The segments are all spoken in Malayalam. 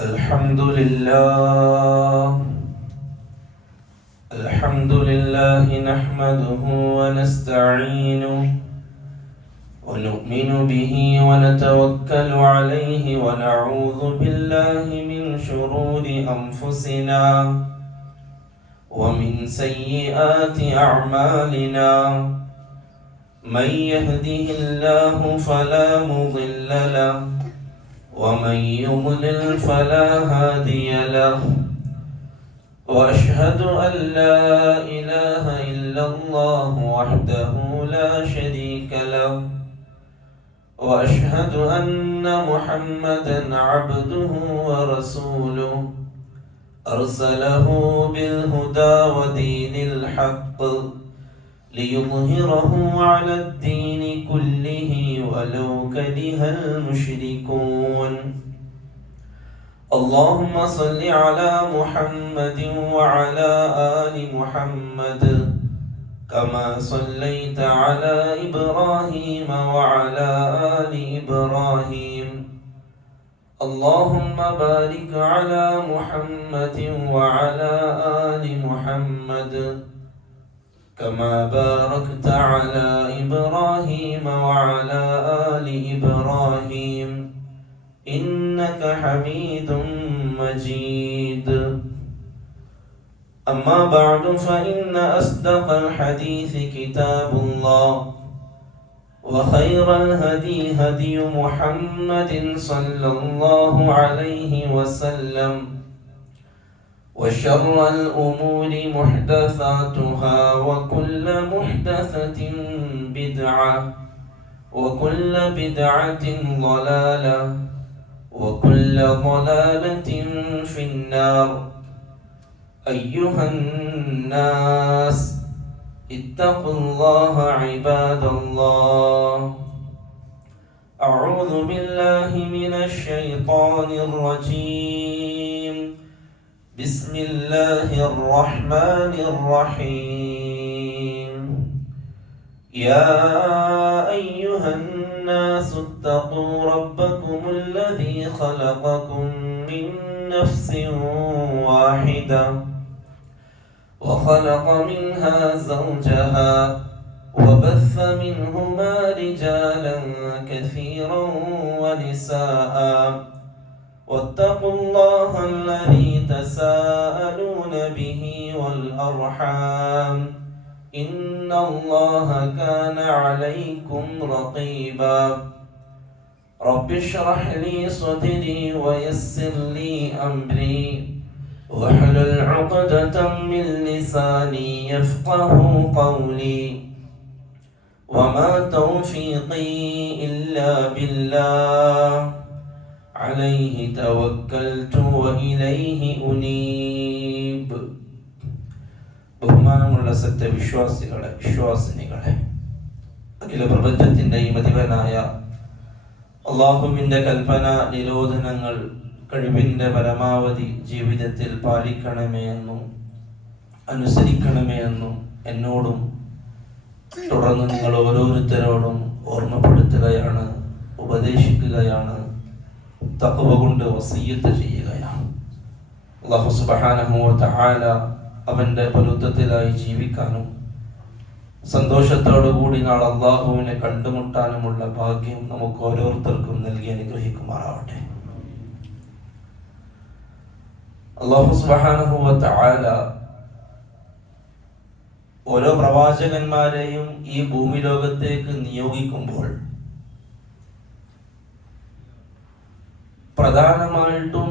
الحمد لله نحمده ونستعينه ونؤمن به ونتوكل عليه ونعوذ بالله من شرور أنفسنا ومن سيئات أعمالنا من يهده الله فلا مضل له ومن يضلل فلا هادي له وأشهد أن لا إله إلا الله وحده لا شريك له وأشهد أن محمدا عبده ورسوله أرسله بالهدى ودين الحق ليظهره على الدين كله ولو كره المشركون. اللهم صل على محمد وعلى آل محمد كما صليت على إبراهيم وعلى آل إبراهيم. اللهم بارك على محمد وعلى آل محمد كما باركت على إبراهيم وعلى آل إبراهيم إنك حميد مجيد. أما بعد فإن أصدق الحديث كتاب الله وخير الهدي هدي محمد صلى الله عليه وسلم وشر الأمور محدثاتها وكل محدثة بدعة وكل بدعة ضلالة وكل ضلالة في النار. أيها الناس اتقوا الله عباد الله. أعوذ بالله من الشيطان الرجيم. بسم الله الرحمن الرحيم. يا أيها الناس اتقوا ربكم الذي خلقكم من نفس واحدة وخلق منها زوجها وبث منهما رجالا كثيرا ونساء واتقوا الله الذي تساءلون به والأرحام إن الله كان عليكم رقيبا. رب اشرح لي صدري ويسر لي أمري واحلل عقدة من لساني يفقه قولي وما توفيقي إلا بالله عليه توكلت وإليه أنيب. ബഹുമാനമുള്ള വിശ്വാസിനികളെ അഖില പ്രപഞ്ചത്തിൻ്റെയും അധിപനായ അള്ളാഹുവിൻ്റെ കൽപ്പന നിരോധനങ്ങൾ കഴിവിൻ്റെ പരമാവധി ജീവിതത്തിൽ പാലിക്കണമേ എന്നും അനുസരിക്കണമേ എന്നും എന്നോടും തുടർന്ന് നിങ്ങൾ ഓരോരുത്തരോടും ഓർമ്മപ്പെടുത്തുകയാണ്, ഉപദേശിക്കുകയാണ്, തഖ്വ കൊണ്ട് വസിയ്യത്ത് ചെയ്യുകയാണ്. അല്ലാഹു സുബ്ഹാനഹു വ തആല അവന്റെ പൊരുത്തത്തിലായി ജീവിക്കാനും സന്തോഷത്തോടുകൂടി നാളെ അള്ളാഹുവിനെ കണ്ടുമുട്ടാനുമുള്ള ഭാഗ്യം നമുക്ക് ഓരോരുത്തർക്കും നൽകി അനുഗ്രഹിക്കുമാറാവട്ടെ. അല്ലാഹു സുബ്ഹാനഹു വ തആല ഓരോ പ്രവാചകന്മാരെയും ഈ ഭൂമി ലോകത്തേക്ക് നിയോഗിക്കുമ്പോൾ പ്രധാനമായിട്ടും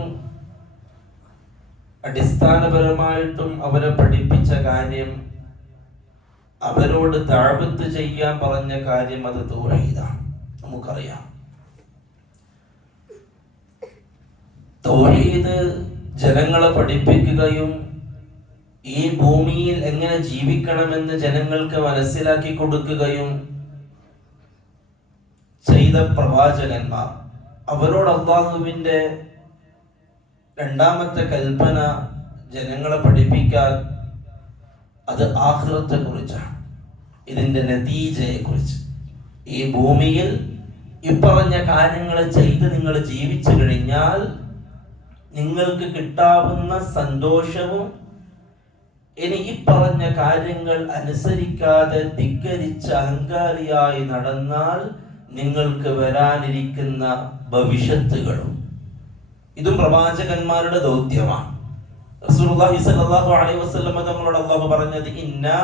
അടിസ്ഥാനപരമായിട്ടും അവരെ പഠിപ്പിച്ച കാര്യം, അവരോട് ദഅവത്ത് ചെയ്യാൻ പറഞ്ഞ കാര്യം അത് തൗഹീദാണ്. നമുക്കറിയാം, തൗഹീദ് ജനങ്ങളെ പഠിപ്പിക്കുകയും ഈ ഭൂമിയിൽ എങ്ങനെ ജീവിക്കണമെന്ന് ജനങ്ങൾക്ക് മനസ്സിലാക്കി കൊടുക്കുകയും ചെയ്ത പ്രവാചകന്മാർ, അവരോട് അല്ലാഹുവിൻ്റെ രണ്ടാമത്തെ കൽപ്പന ജനങ്ങളെ പഠിപ്പിക്കാൻ അത് ആഖിറത്തെ കുറിച്ചാണ്, ഇതിന്റെ നതീജയെ കുറിച്ച്. ഈ ഭൂമിയിൽ ഇപ്പറഞ്ഞ കാര്യങ്ങൾ ചെയ്ത് നിങ്ങൾ ജീവിച്ചു കഴിഞ്ഞാൽ നിങ്ങൾക്ക് കിട്ടാവുന്ന സന്തോഷവും ഇനി ഈ പറഞ്ഞ കാര്യങ്ങൾ അനുസരിക്കാതെ ധിക്കരിച്ച് അഹങ്കാരിയായി നടന്നാൽ നിങ്ങൾക്ക് വരാനിരിക്കുന്ന ഭവിഷ്യത്തുകളും. ഇതും പ്രവാചകന്മാരുടെ ദൗത്യമാണ്. റസൂലുള്ളാഹി സ്വല്ലല്ലാഹു അലൈഹി വസല്ലം തങ്ങളോട് അല്ലാഹു പറഞ്ഞത് ഇന്നാ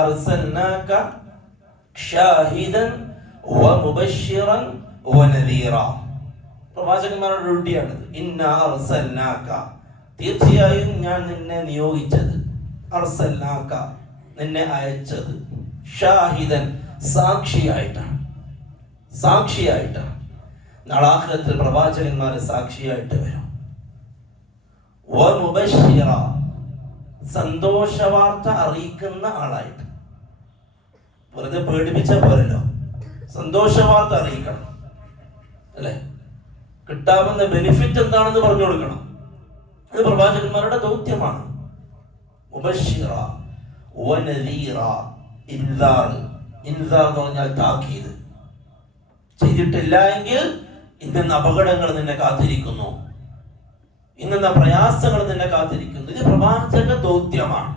അർസൽനാക ഷാഹിദൻ വമുബശ്ശിറൻ വനദീറ. പ്രവാചകന്മാരുടെ ഡ്യൂട്ടിയാണിത്. ഇന്നാ അർസൽനാക, തീർച്ചയായും ഞാൻ നിന്നെ നിയോഗിച്ചത്, അർസൽനാക നിന്നെ അയച്ചത്, ഷാഹിദൻ സാക്ഷിയായിട്ടാണ്. സാക്ഷിയായിട്ടാണ്. നാളെ ആഖിറത്തിൽ പ്രവാചകന്മാരെ സാക്ഷിയായിട്ട് വരും. വമുബശ്ശിറ, സന്തോഷവാർത്ത അറിയിക്കുന്ന ആളായിട്ട്. വെറുതെ പേടിപ്പിച്ച പോരല്ലോ, സന്തോഷവാർത്ത അറിയിക്കണം അല്ലെ? കിട്ടാവുന്ന ബെനിഫിറ്റ് എന്താണെന്ന് പറഞ്ഞു കൊടുക്കണം. അത് പ്രവാചകന്മാരുടെ ദൗത്യമാണ്. മുബശ്ശിറ വനദീറ, ഇൻസാർ. ഇൻസാർ എന്ന് പറഞ്ഞാൽ താക്കീത്. ചെയ്തിട്ടില്ല എങ്കിൽ ഇന്നെന്ന അപകടങ്ങൾ നിന്നെ കാത്തിരിക്കുന്നു, ഇന്നെന്ന പ്രയാസങ്ങൾ നിന്നെ കാത്തിരിക്കുന്നു. ഇത് പ്രവാചക ദൗത്യമാണ്.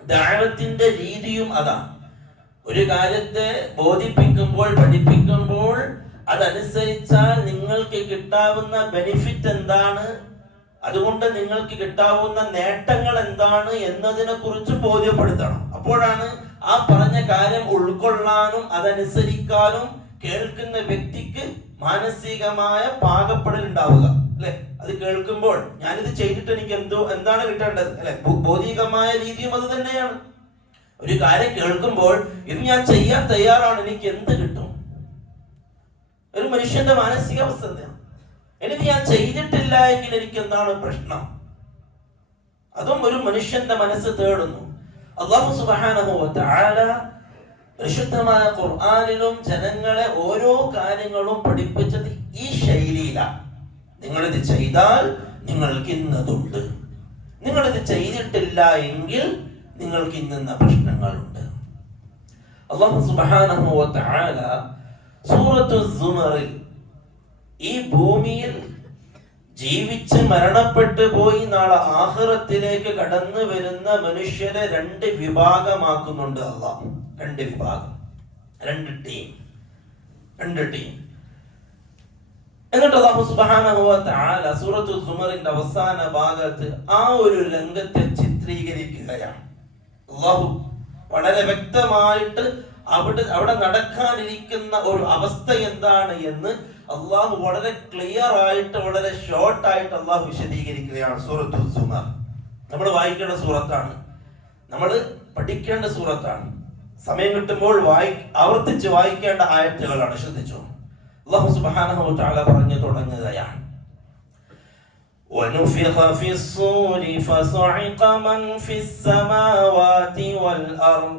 ദഅവത്തിന്റെ രീതിയും അതാണ്. ഒരു കാര്യത്തെ ബോധിപ്പിക്കുമ്പോൾ, പഠിപ്പിക്കുമ്പോൾ അതനുസരിച്ചാൽ നിങ്ങൾക്ക് കിട്ടാവുന്ന ബെനിഫിറ്റ് എന്താണ്, അതുകൊണ്ട് നിങ്ങൾക്ക് കിട്ടാവുന്ന നേട്ടങ്ങൾ എന്താണ് എന്നതിനെ കുറിച്ച് ബോധ്യപ്പെടുത്തണം. അപ്പോഴാണ് ആ പറഞ്ഞ കാര്യം ഉൾക്കൊള്ളാനും അതനുസരിക്കാനും കേൾക്കുന്ന വ്യക്തിക്ക് മാനസികമായ പാകപ്പെടൽ ഉണ്ടാവുക അല്ലെ? അത് കേൾക്കുമ്പോൾ ഞാനിത് ചെയ്തിട്ട് എനിക്ക് എന്താണ് കിട്ടേണ്ടത് അല്ലെ? ഭൗതികമായ രീതിയും അത് തന്നെയാണ്. ഒരു കാര്യം കേൾക്കുമ്പോൾ ഇത് ഞാൻ ചെയ്യാൻ തയ്യാറാണ്, എനിക്ക് എന്ത് കിട്ടും? ഒരു മനുഷ്യന്റെ മാനസികാവസ്ഥ എന്താണ്? എനിക്ക് ഞാൻ ചെയ്തിട്ടില്ല എങ്കിൽ എനിക്ക് എന്താണ് പ്രശ്നം? അതും ഒരു മനുഷ്യന്റെ മനസ്സ് തേടുന്നു. അല്ലാഹു സുബ്ഹാനഹു വ തആല പരിശുദ്ധമായ ഖുർആനിലും ജനങ്ങളെ ഓരോ കാര്യങ്ങളും പഠിപ്പിച്ചത് ഈ ശൈലിയിലാണ്. നിങ്ങളിത് ചെയ്താൽ നിങ്ങൾക്ക് ഇന്നതുണ്ട്, നിങ്ങളിത് ചെയ്തിട്ടില്ല എങ്കിൽ നിങ്ങൾക്ക് ഇന്ന പ്രശ്നങ്ങളുണ്ട്. അല്ലാഹു സുബ്ഹാനഹു വ തആല സൂറത്തു സുമറിൽ ഈ ഭൂമിയിൽ ജീവിച്ച് മരണപ്പെട്ടു പോയി നാളെ ആഖിറത്തിലേക്ക് കടന്നു വരുന്ന മനുഷ്യരെ രണ്ട് വിഭാഗമാക്കുന്നുണ്ട് അല്ലാഹ്. രണ്ട് വിഭാഗം, രണ്ട് ടീം. എന്നിട്ട് അല്ലാഹു സുബ്ഹാനഹു വ തആല സൂറത്തു സുമറിന്റെ അവസാന ഭാഗത്ത് ആ ഒരു രംഗത്തെ ചിത്രീകരിക്കുകയാണ്. അല്ലാഹു വളരെ വ്യക്തമായിട്ട് അവിടെ നടക്കാനിരിക്കുന്ന ഒരു അവസ്ഥ എന്താണ് എന്ന് അള്ളാഹു വളരെ ക്ലിയർ ആയിട്ട്, വളരെ ഷോർട്ട് ആയിട്ട് അള്ളാഹു വിശദീകരിക്കുകയാണ്. സൂറത്തുൽ സുമർ നമ്മൾ വായിക്കേണ്ട സൂറത്താണ്, നമ്മൾ പഠിക്കേണ്ട സൂറത്താണ്. സമയം കിട്ടുമ്പോൾ ആവർത്തിച്ച് വായിക്കേണ്ട ആയത്തുകളാണ്. ശ്രദ്ധിച്ചോ, അല്ലാഹു സുബ്ഹാനഹു വ തആല പറഞ്ഞു തുടങ്ങുകയാണ്. وَنُفِخَ فِي الصُّورِ فَصَعِقَ مَنْ فِي السَّمَاوَاتِ وَالْأَرْضِ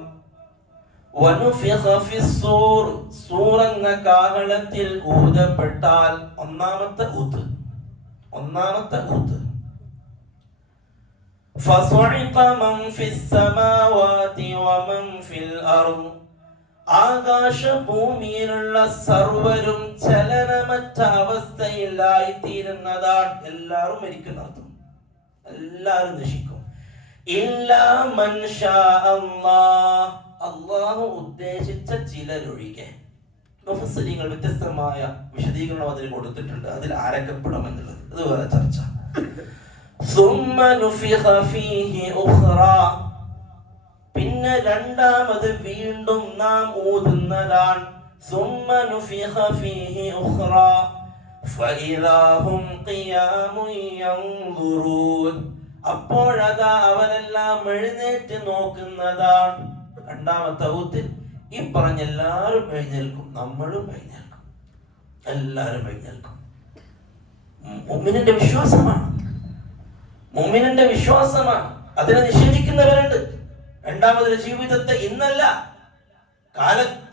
وَنُفِخَ فِي الصُّورِ, സൂർ എന്ന കാഹളത്തിൽ ഊതപ്പെട്ടാൽ, ഒന്നാമത്തെ ഊത്ത്. فَصَعِقَ مَنْ فِي السَّمَاوَاتِ وَمَنْ فِي الْأَرْضِ, ആകാശഭൂമിയിലുള്ള സർവരും ചലനമറ്റ അവസ്ഥയിലായി തീരുന്നതാണ്. എല്ലാവരും മരിക്കുന്നതും എല്ലാവരും നശിക്കും. ഇല്ലാ മൻ ഷാ അല്ലാഹ്, അല്ലാഹു ഉദ്ദേശിച്ച ചിലരൊഴികെ. മുഫസ്സിരീങ്ങൾ വ്യത്യസ്തമായ വിശദീകരണം അതിൽ കൊടുത്തിട്ടുണ്ട്. അതിൽ ആരൊക്കെ പെടുമെന്നുള്ളത് അത് വേറെ ചർച്ച. ثُمَّ نُفِخَ فِيهِ أُخْرَى, പിന്നെ രണ്ടാമത് വീണ്ടും നാം ഊതുന്നതാണ്. ثُمَّ نُفِخَ فِيهِ أُخْرَى فَإِذَا هُمْ قِيَامٌ يَنْظُرُونَ, അപ്പോഴതാ അവരെല്ലാം എഴുന്നേറ്റ് നോക്കുന്നതാണ്. രണ്ടാമത്തെ ഊത്തിൽ ഈ പറഞ്ഞ എല്ലാവരും എഴുന്നേൽക്കും, നമ്മളും എഴുന്നേൽക്കും, എല്ലാവരും എഴുന്നേൽക്കും. മുഅ്മിനിന്റെ വിശ്വാസമാണ്. അതിനെ നിഷേധിക്കുന്നവരുണ്ട്. രണ്ടാമതൊരു ജീവിതത്തെ ഇന്നല്ല,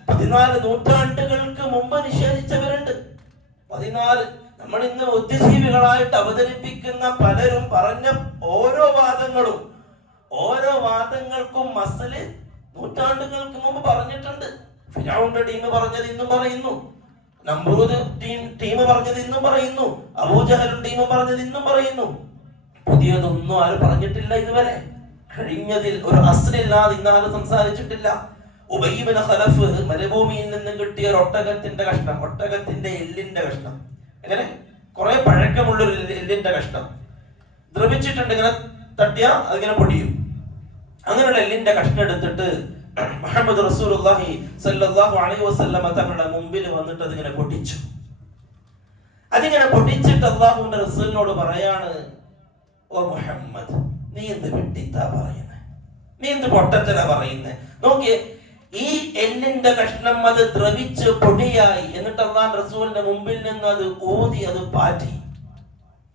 14 നൂറ്റാണ്ടുകൾക്ക് മുമ്പ് നിഷേധിച്ചവരുണ്ട്. 14 നമ്മൾ ഇന്ന് ബുദ്ധിജീവികളായിട്ട് അവതരിപ്പിക്കുന്ന പലരും പറഞ്ഞ ഓരോ വാദങ്ങൾക്കും നൂറ്റാണ്ടുകൾക്ക് മുമ്പ് പറഞ്ഞിട്ടുണ്ട്. ഫിർഔന്റെ ടീം പറഞ്ഞത് ഇന്നും പറയുന്നു. നമ്രൂദ് ടീം പറഞ്ഞത് ഇന്നും പറയുന്നു, അബൂജഹലും ടീം പറഞ്ഞത് ഇന്നും പറയുന്നു. പുതിയതൊന്നും ആരും പറഞ്ഞിട്ടില്ല ഇതുവരെ. കഴിഞ്ഞതിൽ ഒരു അസ്ലില്ലാതെ ഇന്നാരും സംസാരിച്ചിട്ടില്ല. ഉബയ്യ് ഇബ്നു ഖലഫ് മരുഭൂമിയിൽ നിന്ന് കിട്ടിയ ഒരു ഒട്ടകത്തിന്റെ കഷ്ണം, ഒട്ടകത്തിന്റെ എല്ലിന്റെ കഷ്ണം, എങ്ങനെ കുറെ പഴക്കമുള്ളൊരു എല്ലിന്റെ കഷ്ണം ദ്രവിച്ചിട്ടുണ്ട്, ഇങ്ങനെ തട്ടിയാ അതിങ്ങനെ പൊടിയും. അങ്ങനെയുള്ള എല്ലിന്റെ കഷ്ണം എടുത്തിട്ട് മുഹമ്മദ് റസൂലുള്ളാഹി സ്വല്ലല്ലാഹു അലൈഹി വസല്ലമ തങ്ങളുടെ മുമ്പിൽ വന്നിട്ട് അതിങ്ങനെ പൊട്ടിച്ചു. അതിങ്ങനെ പൊട്ടിച്ചിട്ട് അല്ലാഹുവിന്റെ റസൂലിനോട് പറയാണ്, ഓ മുഹമ്മദ്, നീ എന്ത് വെട്ടിത്താ പറയുന്നത്, നീ എന്ത് പൊട്ടത്തലാ പറയുന്നത്? നോക്കിയേ, ഈ എല്ലിന്റെ കഷ്ണം അത് ദ്രവിച്ച് പൊടിയായി. എന്നിട്ട് അല്ലാഹുവിന്റെ റസൂലിന്റെ മുമ്പിൽ നിന്ന് അത് ഊതി, അത് പാറ്റി.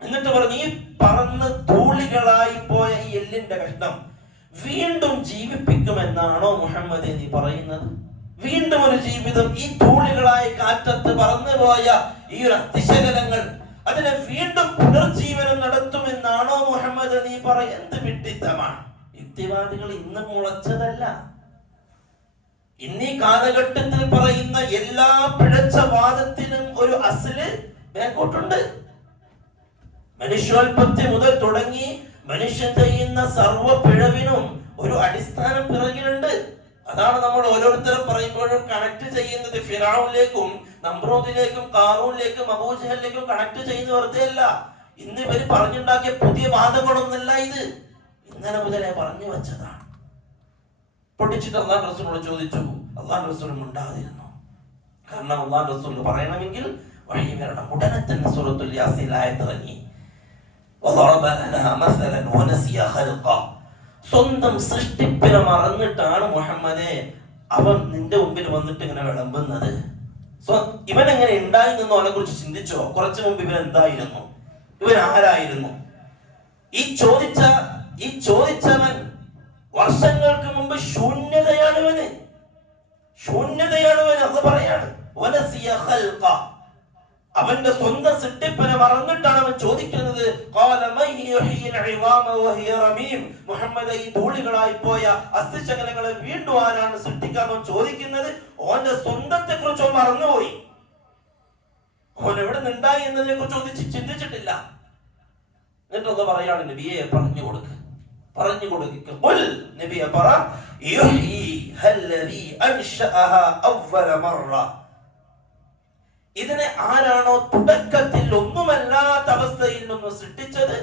എന്നിട്ട് പറഞ്ഞു, ഈ പറന്ന് ധൂളികളായി പോയ ഈ എല്ലിന്റെ കഷ്ണം വീണ്ടും ജീവിപ്പിക്കുമെന്നാണോ മുഹമ്മദ് നീ പറയുന്നത്? വീണ്ടും ഒരു ജീവിതം, ഈ ധൂളികളായി കാറ്റത്ത് പറന്നുപോയ ഈ ഒരു അസ്ഥിശകലങ്ങൾ, അതിനെ വീണ്ടും പുനർജീവനം നടത്തുമെന്നാണോ മുഹമ്മദ് നീ പറയുന്നത്? എന്ത് വിഡ്ഢിത്തമാണ്! യുക്തിവാദികൾ ഇന്ന് മുളച്ചതല്ല. ഇന്നീ കാലഘട്ടത്തിൽ പറയുന്ന എല്ലാ പിഴച്ച വാദത്തിനും ഒരു അസ്ല് ബാക്കോട്ടുണ്ട്. മനുഷ്യോൽപത്തി മുതൽ തുടങ്ങി മനുഷ്യൻ ചെയ്യുന്ന സർവ്വ പിഴവിനും ഒരു അടിസ്ഥാനം പിറകിലുണ്ട്. അതാണ് നമ്മൾ ഓരോരുത്തരും പറയുമ്പോഴും കണക്ട് ചെയ്യുന്നത്. ഫിറഔനിലേക്കും നമ്രൂദിലേക്കും കാറൂനിലേക്കും അബൂജഹലിലേക്കും കണക്ട് ചെയ്യുന്ന വെറുതെ അല്ല. ഇന്ന് ഇവര് പറഞ്ഞുണ്ടാക്കിയ പുതിയ വാദങ്ങളൊന്നല്ല ഇത്, ഇന്നലെ മുതലേ പറഞ്ഞു വെച്ചതാണ്. പൊട്ടിച്ചിട്ട് അള്ളാഹു റസൂലിനോട് ചോദിച്ചു. അള്ളാഹു റസൂൽ മിണ്ടാതിരുന്നു. കാരണം അള്ളാഹു റസൂൽ പറയണമെങ്കിൽ വഴി വരണം. ഉടനെ തന്നെ സൂറത്തുൽ യാസീൻ ആയത്ത് ഇറങ്ങി. സ്വന്തം സൃഷ്ടിപ്പിനെ മറന്നിട്ടാണ് മുഹമ്മദേ അവൻ നിന്റെ മുമ്പിൽ വന്നിട്ട് ഇങ്ങനെ വിളമ്പുന്നത്. ഇവൻ എങ്ങനെ ഉണ്ടായി നിന്നോ അവനെ കുറിച്ച് ചിന്തിച്ചോ? കുറച്ചു മുമ്പ് ഇവൻ എന്തായിരുന്നു? ഇവൻ ആരായിരുന്നു? ഈ ചോദിച്ചവൻ വർഷങ്ങൾക്ക് മുമ്പ് ശൂന്യതയാണ് ഇവന്. അത് പറയാണ്. അവന്റെ സ്വന്തം സൃഷ്ടിപ്പിനെ മറന്നിട്ടാണ് അവൻ ചോദിക്കുന്നത്. മുഹമ്മദ്, ഈ ധൂളികളായി പോയ അസ്ഥിശകലങ്ങളെ വീണ്ടും ആരാണ് സൃഷ്ടിക്കാൻ അവൻ ചോദിക്കുന്നത്? ഓന്റെ സ്വന്തത്തെ കുറിച്ച് അവൻ മറന്നുപോയി. അവൻ എവിടെ നിന്നുണ്ടായി എന്നതിനെ കുറിച്ച് ചിന്തിച്ചിട്ടില്ല. എന്നിട്ടൊന്ന് പറയാണ്, നബിയെ പറഞ്ഞു കൊടുക്കുക. നബിയെ പറ, ഇതിനെ ആരാണോ തുടക്കത്തിൽ ഒന്നുമല്ലാത്ത അവസ്ഥയിൽ നിന്ന് സൃഷ്ടിച്ചത്,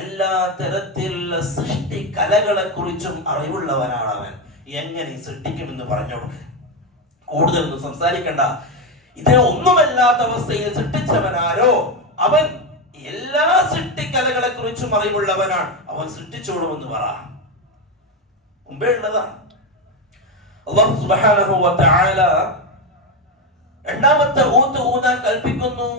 എല്ലാ തരത്തിലുള്ള സൃഷ്ടി കലകളെ കുറിച്ചും അറിവുള്ളവനാണ് അവൻ. എങ്ങനെ സൃഷ്ടിക്കുമെന്ന് പറഞ്ഞോടുക്ക്. കൂടുതലൊന്നും സംസാരിക്കണ്ട. ഇതിനെ ഒന്നുമല്ലാത്ത അവസ്ഥയിൽ സൃഷ്ടിച്ചവനാരോ അവൻ എല്ലാ സൃഷ്ടിക്കലകളെ കുറിച്ചും അറിവുള്ളവനാണ്. അവൻ സൃഷ്ടിച്ചോടുമെന്ന് പറ. മുമ്പേ ഉള്ളതാണ്. അല്ലാഹു സുബ്ഹാനഹു വ തആല രണ്ടാമത്തെ ഊതാൻ കൽപ്പിക്കുന്നു.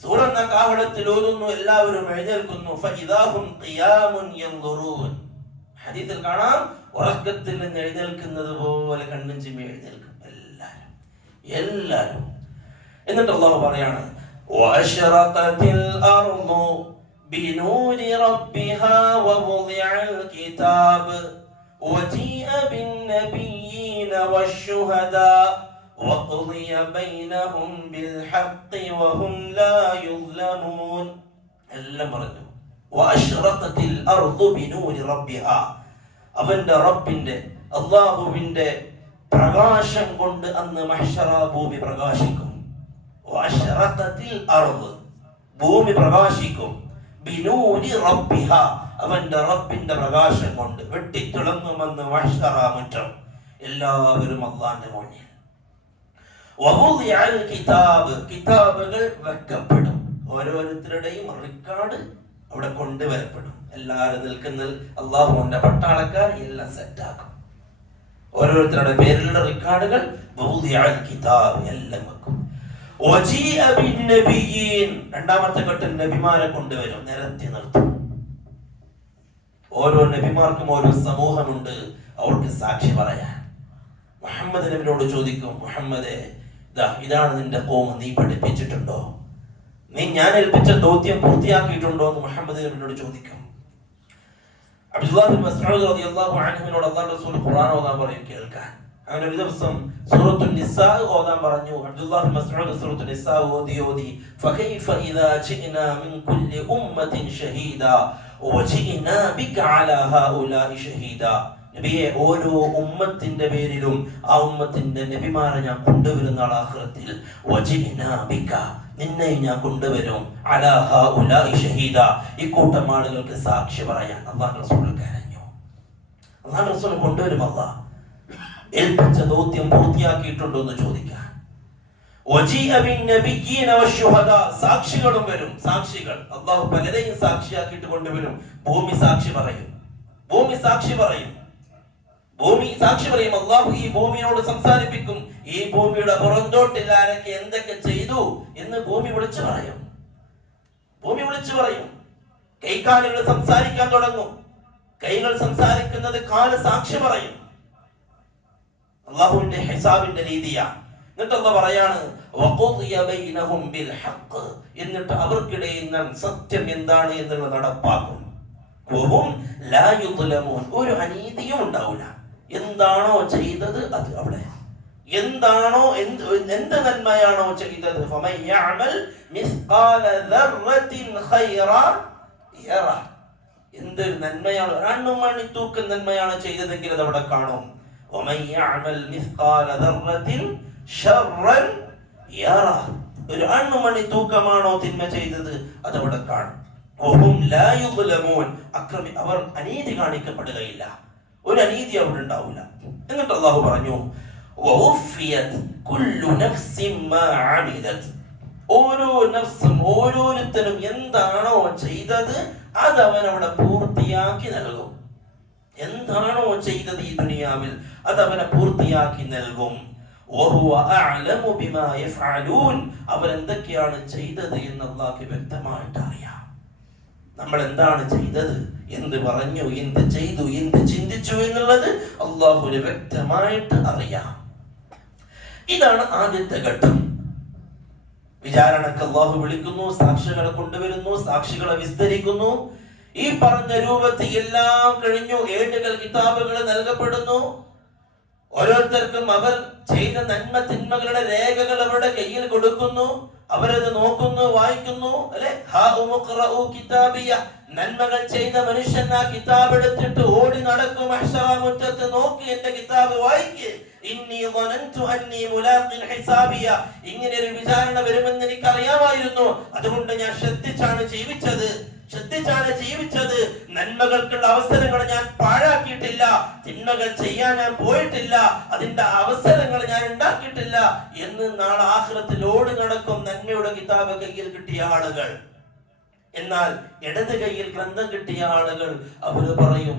സൂറന്ന കാഹളത്തിൽ ഓതുന്നു. എല്ലാവരും എഴുന്നേൽക്കുന്നു. ഫഇദാഹും ഖിയാമുൻ യൻദുറൂൻ. ഹദീസിൽ കാണാം, ഉറക്കത്തിൽ നിന്ന് എഴുന്നേൽക്കുന്നത് പോലെ കണ്ണും ചിമ്മി എഴുന്നേൽക്കും എല്ലാവരും. എന്നിട്ട് അല്ലാഹു പറയാണ്, വഅശ്റഖത്തിൽ അർദു ബിനൂരി റബ്ബിഹാ വവുദിഅൽ കിതാബ് وجيء بالنبيين والشهداء وقضي بينهم بالحق وهم لا يظلمون. എല്ലാം പറഞ്ഞു. وأشرقت الأرض بنور ربها. അവന്റെ റബ്ബിന്റെ അല്ലാഹുവിന്റെ പ്രകാശം കൊണ്ട് അന്ന് മഹ്ശറ ഭൂമി പ്രകാശിക്കും. وأشرقت الأرض ഭൂമി പ്രകാശിക്കും. ബിനൂരി റബ്ബിഹ അവന്റെ റബ്ബിന്റെ പ്രകാശം കൊണ്ട് വെട്ടിത്തിളങ്ങുമെന്ന് മഹ്ശറ മുറ്റം. എല്ലാവരും അല്ലാഹുവിന്റെ മുന്നിൽ. വവുദിഅൽ കിതാബ്, കിതാബുകൾ വെക്കപ്പെടും. ഓരോരുത്തരുടെയും റെക്കോർഡ് അവിടെ കൊണ്ടുവരപ്പെടും. എല്ലാവരും നിൽക്കുന്ന അല്ലാഹുവിന്റെ പട്ടാളക്കാർ എല്ലാം സെറ്റാക്കും. ഓരോരുത്തരുടെ പേരിലുള്ള റെക്കോർഡുകൾ വവുദിഅൽ കിതാബ് എല്ലാം വെക്കും. വജീഅ ബിന്നബിയ്യീൻ, രണ്ടാമത്തെ ഘട്ടം നബിമാരെ കൊണ്ടുവരും, നിരത്തി നിർത്തും. ഓരോ നബിമാർക്കും ഓരോ സമൂഹമുണ്ട്, അവർക്ക് സാക്ഷി പറയാൻ. മുഹമ്മദ് നബിയോട് ചോദിക്കും, മുഹമ്മദേ, ഇതാണ് നിന്റെ ഖൗം, നീ പഠിപ്പിച്ചിട്ടുണ്ടോ? നീ ഞാൻ ഏൽപ്പിച്ച ദൗത്യം പൂർത്തിയാക്കിയിട്ടുണ്ടോ എന്ന് മുഹമ്മദ് നബിയോട് ചോദിക്കും. അബ്ദുല്ലാഹ് ബിൻ മസ്ഊദ് റളിയല്ലാഹു അൻഹുവിനോട് അല്ലാഹുവിന്റെ റസൂൽ ഖുർആൻ ഓതാൻ പറയും കേൾക്കാൻ. അങ്ങനെ ഒരു ദിവസം സൂറത്തുൻ നിസാ ഓതാൻ പറഞ്ഞു. അബ്ദുല്ലാഹി മസ്ഊദ് സൂറത്തുൻ നിസാ ഓതി ഫകൈഫ ഇദാ ജിനാ മിൻ കുല്ലി ഉമ്മത്തിൻ ഷഹീദാ വജിനാ ബിക അലാ ഹൗലാഇ ഷഹീദാ. നബിയെ, ഓരോ ഉമ്മത്തിന്റെ പേരിലും ആ ഉമ്മത്തിന്റെ നബിമാരെ ഞാൻ കൊണ്ടുവരുന്ന ആഖിറത്തിൽ വജിനാ ബിക, നിന്നെ ഞാൻ കൊണ്ടുവരും അലാ ഹൗലാഇ ഷഹീദാ, ഈ കൂട്ടം ആളുകൾക്ക് സാക്ഷി പറയാൻ. അല്ലാഹു റസൂൽ കരഞ്ഞു. അല്ലാഹു റസൂൽ കൊണ്ടുവരും. അല്ലാഹ് ഏൽപ്പിച്ച ദൗത്യം പൂർത്തിയാക്കിയിട്ടുണ്ടോ എന്ന് ചോദിക്കാൻ. സാക്ഷികളും വരും. സാക്ഷികൾ അള്ളാഹു പലരെയും സാക്ഷിയാക്കിയിട്ട് കൊണ്ടുവരും. ഭൂമി സാക്ഷി പറയും. ഭൂമി സാക്ഷി പറയും. ഭൂമി സാക്ഷി പറയും. അള്ളാഹു ഈ ഭൂമിയോട് സംസാരിപ്പിക്കും. ഈ ഭൂമിയുടെ പുറന്തോട്ടിൽ ആരൊക്കെ എന്തൊക്കെ ചെയ്തു എന്ന് ഭൂമി വിളിച്ചു പറയും. ഭൂമി വിളിച്ചു പറയും. കൈകാലുകൾ സംസാരിക്കാൻ തുടങ്ങും. കൈകൾ സംസാരിക്കുന്നത് കാല് സാക്ഷി പറയും. അല്ലാഹുവിന്റെ ഹിസാബിന്റെ രീതിയാണ്. എന്നിട്ട് അല്ലാഹു പറയാണ് വഖദിയ ബൈനഹും ബിൽ ഹഖ്, എന്നിട്ട് അവർക്കിടയിൽ നാം സത്യം എന്താണ് എന്നുള്ളത് നടപ്പാക്കും. വഹും ലാ യുദ്ലമൂൻ, ഒരു അനീതിയും ഉണ്ടാവില്ല. എന്താണോ ചെയ്തത് അത് അവിടെ, എന്താണോ എന്ത് നന്മയാണോ ചെയ്തത്, ഫമൻ യഅമൽ മിസ്ഖാല ദർറത്തിൻ ഖൈറാ യറ, എന്ത് നന്മയാണ്, അണുമണി തൂക്കം നന്മയാണ് ചെയ്തതെങ്കിൽ അത് അവിടെ കാണും. ومن يعمل مثقال ذرة شرا يرى, ഒരു അണുമണി തൂക്കമാണോ തിന്മ ചെയ്തത് അത് അവിടെ കാണും. وهم لا يظلمون, അവർ അനീതി കാണിക്കപ്പെടുകയില്ല. ഒരു അനീതി അവിടെ ഉണ്ടാവില്ല. എന്നിട്ട് അല്ലാഹു പറഞ്ഞു ووفيت كل نفس ما عملت, ഓരോ നഫ്സും ഓരോരുത്തരും എന്താണോ ചെയ്തത് അത് അവൻ അവിടെ പൂർത്തിയാക്കി നൽകും. എന്താണോ ചെയ്തത് ഈ ദുനിയാവിൽ അത് അവനെ പൂർത്തിയാക്കി നൽകും. അവരെന്തൊക്കെയാണ് ചെയ്തത് എന്ന് അല്ലാഹുവിന് വ്യക്തമായിട്ട് അറിയാം. നമ്മൾ എന്താണ് ചെയ്തത്, എന്ത് പറഞ്ഞു, എന്ത് ചെയ്തു, എന്ത് ചിന്തിച്ചു എന്നുള്ളത് അല്ലാഹുവിന് വ്യക്തമായിട്ട് അറിയാം. ഇതാണ് ആദ്യത്തെ ഘട്ടം. വിചാരണക്ക് അല്ലാഹു വിളിക്കുന്നു, സാക്ഷികളെ കൊണ്ടുവരുന്നു, സാക്ഷികളെ വിസ്തരിക്കുന്നു. ഈ പറഞ്ഞ രൂപത്തിൽ എല്ലാം കഴിഞ്ഞു. ഏടുകൾ, കിതാബുകൾ നൽകപ്പെടുന്നു. ഓരോരുത്തർക്കും അവർ ചെയ്ത നന്മ തിന്മകളുടെ രേഖകൾ അവരുടെ കയ്യിൽ കൊടുക്കുന്നു. അവരത് നോക്കുന്നു, വായിക്കുന്നു. അല്ലെ, നന്മകൾ ചെയ്ത മനുഷ്യൻ ആ കിതാബ് എടുത്തിട്ട് ഓടി നടക്കും. മുറ്റത്ത് നോക്കി, എന്റെ കിതാബ് വായിക്ക്. ഇങ്ങനെ ഒരു വിചാരണ വരുമെന്ന് എനിക്ക് അറിയാമായിരുന്നു. അതുകൊണ്ട് ഞാൻ ശ്രദ്ധിച്ചാണ് ജീവിച്ചത്. നന്മകൾക്കുള്ള അവസരങ്ങൾ ഞാൻ പാഴാക്കിയിട്ടില്ല. തിന്മകൾ ചെയ്യാൻ ഞാൻ പോയിട്ടില്ല. അതിന്റെ അവസരങ്ങൾ ഞാൻ ഉണ്ടാക്കിയിട്ടില്ല എന്ന് നാളെ ആഖിറത്തിൽ ഓടി നടക്കും നന്മയുടെ കിതാബ് കയ്യിൽ കിട്ടിയ ആളുകൾ. എന്നാൽ ഇടത് കയ്യിൽ ഗ്രന്ഥം കിട്ടിയ ആളുകൾ അവര് പറയും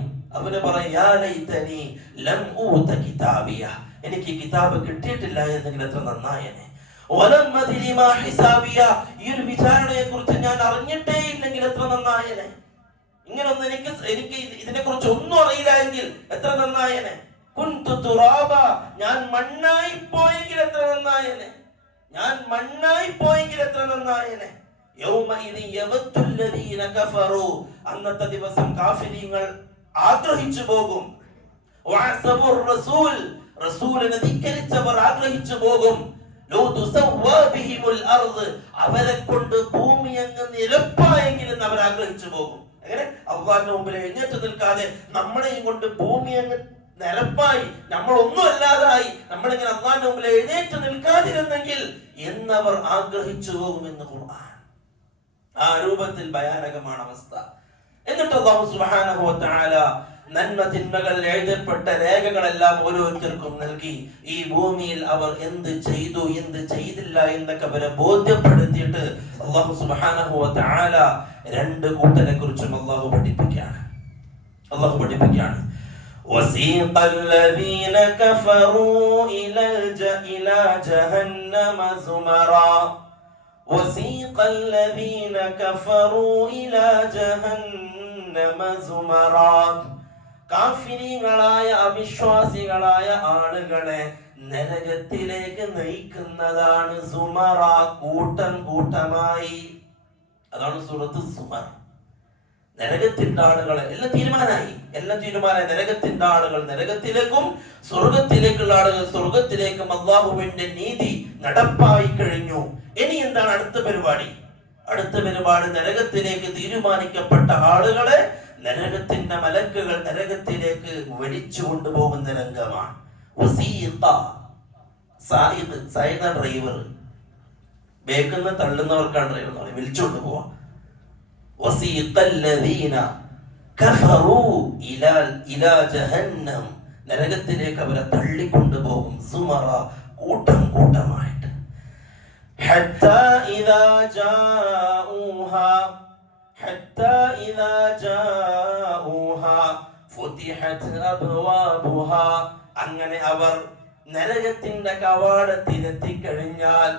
യാ ലൈതനി ലം ഊത കിതാബിയ, എനിക്ക് കിതാബ് കിട്ടിയിട്ടില്ല എന്നെങ്കിൽ എത്ര നന്നായേനെ. ഈ ഒരു വിചാരണയെ കുറിച്ച് ഞാൻ അറിഞ്ഞിട്ടേ ഇല്ലെങ്കിൽ എത്ര നന്നായേനെ. ഇങ്ങനൊന്നും എനിക്ക് ഇതിനെ കുറിച്ച് ഒന്നും അറിയില്ല എങ്കിൽ എത്ര നന്നായേനെ. കുന്തു തുറാബ, ഞാൻ മണ്ണായി പോയെങ്കിൽ എത്ര നന്നായേനെ. അന്നത്തെ ദിവസം കാഫിരീങ്ങൾ ആഗ്രഹിച്ചു പോകും. റസൂലിനെ ധിക്കരിച്ചവർ ആഗ്രഹിച്ചു പോകും. അവരെ കൊണ്ട് ഭൂമി അങ്ങ് നിരപ്പായെങ്കിലും അവർ ആഗ്രഹിച്ചു പോകും. അങ്ങനെ അല്ലാഹുവിന്റെ മുമ്പിൽ എഴുന്നേറ്റ് നിൽക്കാതെ നമ്മളെയും കൊണ്ട് ഭൂമി അങ്ങ് നിരപ്പായി, നമ്മൾ ഒന്നും അല്ലാതായി, നമ്മളിങ്ങനെ അല്ലാഹുവിന്റെ മുമ്പിൽ എഴുന്നേറ്റ് നിൽക്കാതിരുന്നെങ്കിൽ എന്നവർ ആഗ്രഹിച്ചു പോകുമെന്ന് ഖുർആൻ. ആ രൂപത്തിൽ ഭയാനകമാണ് അവസ്ഥ. എന്നിട്ട് അല്ലാഹു സുബ്ഹാനഹു വ തആല നന്മ തിന്മകൾ എഴുതപ്പെട്ട രേഖകളെല്ലാം ഓരോരുത്തർക്കും നൽകി. ഈ ഭൂമിയിൽ അവർ എന്ത് ചെയ്തു, എന്ത് ചെയ്തില്ല എന്നൊക്കെ അവരെ ബോധ്യപ്പെടുത്തിയിട്ട് അല്ലാഹു സുബ്ഹാനഹു വ തആല രണ്ട് കൂട്ടരെ കുറിച്ചും അല്ലാഹു പഠിപ്പിക്കുകയാണ്. وَسِيقَ الَّذِينَ كَفَرُوا إِلَى جَهَنَّمَ زُمَرًا وَسِيقَ الَّذِينَ كَفَرُوا إِلَى جَهَنَّمَ زُمَرًا കാഫിരീങ്ങളായ അവിശ്വാസികളായ ആളുകളെ നരകത്തിലേക്ക് നയിക്കുന്നതാണ് സുമറ, കൂട്ടമായി. അതാണ് സൂറത്ത് സുമർ. നരകത്തിന്റെ ആളുകളെ എല്ലാം തീരുമാനമായി. നരകത്തിന്റെ ആളുകൾ നരകത്തിലേക്കും സ്വർഗത്തിലേക്കുള്ള ആളുകൾ സ്വർഗത്തിലേക്കും അള്ളാഹുവിന്റെ നീതി നടപ്പായി കഴിഞ്ഞു. ഇനി എന്താണ് അടുത്ത പരിപാടി? നരകത്തിലേക്ക് തീരുമാനിക്കപ്പെട്ട ആളുകളെ നരകത്തിന്റെ മലക്കുകൾ നരകത്തിലേക്ക് വലിച്ചു കൊണ്ടുപോകുന്ന രംഗമാണ്. ഡ്രൈവർ ബേക്കുന്ന തള്ളുന്നവർക്കാണ് ഡ്രൈവർ വിളിച്ചുകൊണ്ട് പോവാ. നരകത്തിലേക്ക് അവരെ തള്ളിക്കൊണ്ടുപോകും. സുമറ, കൂട്ടം കൂട്ടമായിട്ട്. അങ്ങനെ അവർ നരകത്തിന്റെ കവാടത്തിലെത്തിക്കഴിഞ്ഞാൽ,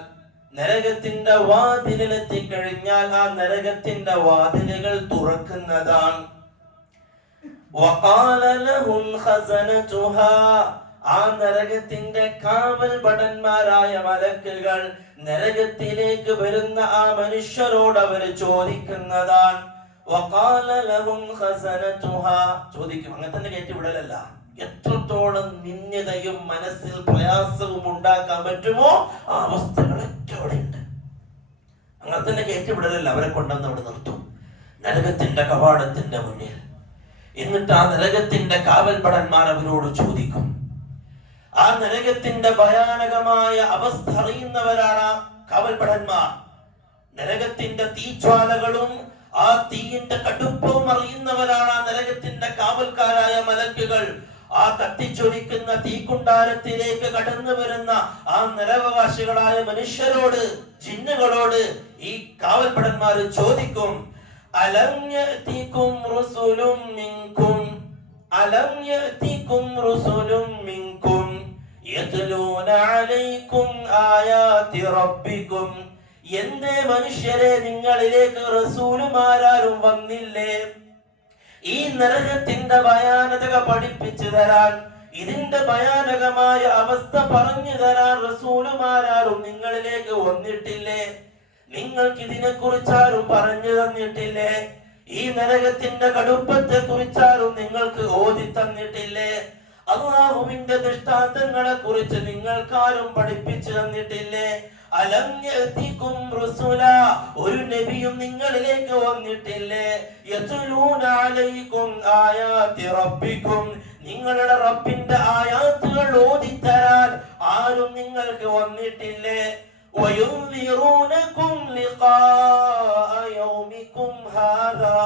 നരകത്തിന്റെ വാതിലെത്തിക്കഴിഞ്ഞാൽ ആ നരകത്തിന്റെ വാതിലുകൾ തുറക്കുന്നതാണ്. ആ നരകത്തിന്റെ കാവൽ ഭടന്മാരായ മലക്കുകൾ നരകത്തിലേക്ക് വരുന്ന ആ മനുഷ്യരോട് അവർ ചോദിക്കുന്നതാണ്. ചോദിക്കും. അങ്ങനെ തന്നെ കയറ്റിവിടലല്ല. എത്രത്തോളം നിന്ദ്യതയും മനസ്സിൽ പ്രയാസവും ഉണ്ടാക്കാൻ പറ്റുമോ ആ അവസ്ഥകളൊക്കെ അവിടെ ഉണ്ട്. അങ്ങനെ തന്നെ കയറ്റിവിടലല്ല. അവരെ കൊണ്ടുവന്ന് അവിടെ നിർത്തും നരകത്തിന്റെ കവാടത്തിന്റെ മുന്നിൽ. എന്നിട്ട് ആ നരകത്തിന്റെ കാവൽഭടന്മാർ അവരോട് ചോദിക്കും. ആ നരകത്തിന്റെ ഭയാനകമായ അവസ്ഥ അറിയുന്നവരാണ് കാവൽഭടന്മാർ. നരകത്തിന്റെ തീജ്വാലകളും ആ തീയിന്റെ കടുപ്പവും അറിയുന്നവരാണ് ആ നരകത്തിന്റെ കാവൽക്കാരായ മലക്കുകൾ. ആ കത്തിച്ചൊലിക്കുന്ന തീക്കുണ്ടാരത്തിലേക്ക് കടന്നു വരുന്ന ആ നരകവാസികളായ മനുഷ്യരോട്, ജിന്നുകളോട് ഈ കാവൽഭടന്മാർ ചോദിക്കും. അലം യഅതികും റസൂലും മിൻകും യത്ലൂന അലൈക്കും ആയാതി റബ്ബിക്കും. എന്തേ മനുഷ്യരെ നിങ്ങളിലേക്ക് റസൂലുമാരും വന്നില്ലേ? ഈ നരകത്തിന്റെ ഭയാനകത പഠിപ്പിച്ചു തരാൻ, ഇതിന്റെ ഭയാനകമായ അവസ്ഥ പറഞ്ഞു തരാൻ റസൂലുമാരും നിങ്ങളിലേക്ക് വന്നിട്ടില്ലേ? നിങ്ങൾക്ക് ഇതിനെ കുറിച്ചാരും പറഞ്ഞു തന്നിട്ടില്ലേ? ഈ നരകത്തിന്റെ കടുപ്പത്തെ കുറിച്ചാരും നിങ്ങൾക്ക് ഓതി തന്നിട്ടില്ലേ? അല്ലാഹുവിന്റെ ദൃഷ്ടാന്തങ്ങളെ കുറിച്ച് നിങ്ങൾക്കാരും പഠിപ്പിച്ചു തന്നിട്ടില്ലേ? അലം യഅതികും റസൂല, ഒരു നബിയും നിങ്ങളിലേക്ക് വന്നിട്ടില്ലേ? യത്ലൂന അലൈക്കും ആയാതി റബ്ബിക്കും, നിങ്ങളുടെ റബ്ബിന്റെ ആയാത്തുകൾ ഓതി തരാൻ ആരും നിങ്ങൾക്ക് വന്നിട്ടില്ലേ? വയുൻദിറൂനകും ലിഖാഅ യൗമിക്കും ഹാദാ,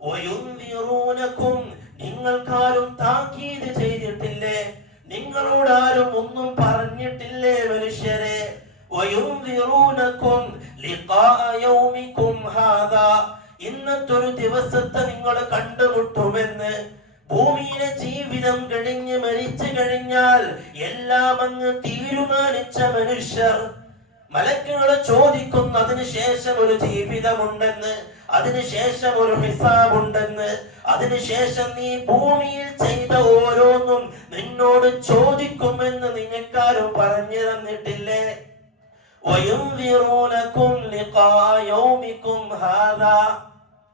വയുൻദിറൂനകും, നിങ്ങൾക്കാരും താക്കീത് ചെയ്തിട്ടില്ലേ? നിങ്ങളോട് ആരും ഒന്നും പറഞ്ഞിട്ടില്ലേ മനുഷ്യരെ? വയുൻദിറൂനകും ലിഖാഅ യൗമിക്കും ഹാദാ, ഇന്നത്തൊരു ദിവസത്തെ നിങ്ങൾ കണ്ടുമുട്ടുമെന്ന്. ഭൂമിയിലെ ജീവിതം കഴിഞ്ഞ് മരിച്ചു കഴിഞ്ഞാൽ എല്ലാം അങ്ങ് തീരുമാനിച്ച മനുഷ്യർ മലക്കുകളെ ചോദിക്കുന്നു, അതിനുശേഷം ഒരു ജീവിതമുണ്ടെന്ന്, അതിനുശേഷം ഒരു ഹിസാബുണ്ടെന്ന്, അതിനുശേഷം നീ ഭൂമിയിൽ ചെയ്ത ഓരോന്നും നിന്നോട് ചോദിക്കുമെന്ന് നിങ്ങൾക്കാരും പറഞ്ഞു തന്നിട്ടില്ലേ? വയുൻദിറൂനകും ലിഖാഅ യൗമിക്കും ഹാദാ,